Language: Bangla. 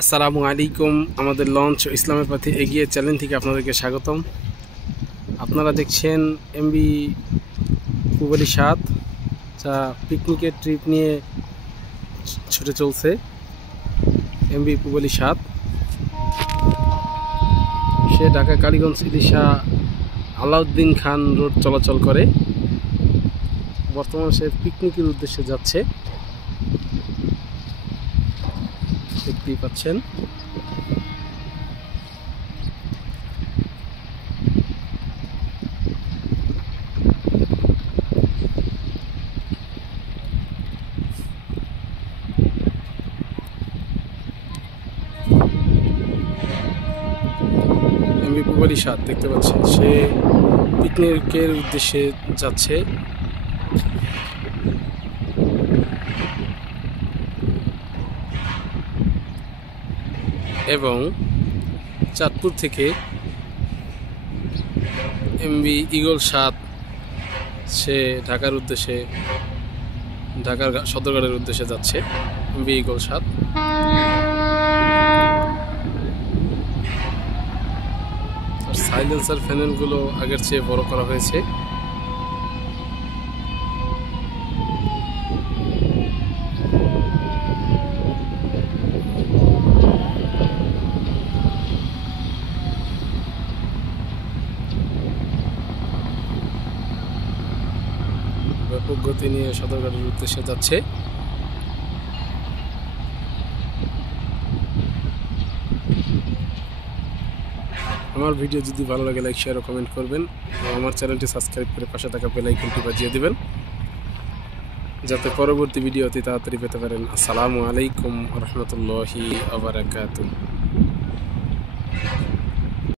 আসসালামু আলাইকুম। আমাদের লঞ্চ ইসলামের পথে এগিয়ে চ্যানেল থেকে আপনাদেরকে স্বাগতম। আপনারা দেখছেন এমবি পুবালি 7, যা পিকনিকের ট্রিপ নিয়ে ছুটে চলছে। এমবি পুবালি 7 সে ঢাকা কালীগঞ্জ ইলিশা আলাউদ্দিন খান রোড চলাচল করে। বর্তমানে সে পিকনিকের উদ্দেশ্যে যাচ্ছে, দেখতেই পাচ্ছেন। এমবি পুবালি 7 দেখতে পাচ্ছেন, সে পিকনিকের উদ্দেশ্যে যাচ্ছে। এবং চাঁদপুর থেকে এমবি ঈগল 7 সে ঢাকার সদরঘাটের উদ্দেশ্যে যাচ্ছে। এমবি ঈগল 7 সাইলেন্সার প্যানেলগুলো আগের চেয়ে বড় করা হয়েছে। ব্যাপক গতি নিয়ে সদরঘাটের উদ্দেশ্যে যাচ্ছে। আমার ভিডিও যদি ভালো লাগে লাইক, শেয়ার ও কমেন্ট করবেন। আমার চ্যানেলটি সাবস্ক্রাইব করে পাশে থাকা বেল আইকনটি বাজিয়ে দিবেন, যাতে পরবর্তী ভিডিও অতি তাড়াতাড়ি পেতে পারেন। আসসালামু আলাইকুম ওয়া রাহমাতুল্লাহি ওয়া বারাকাতুহু।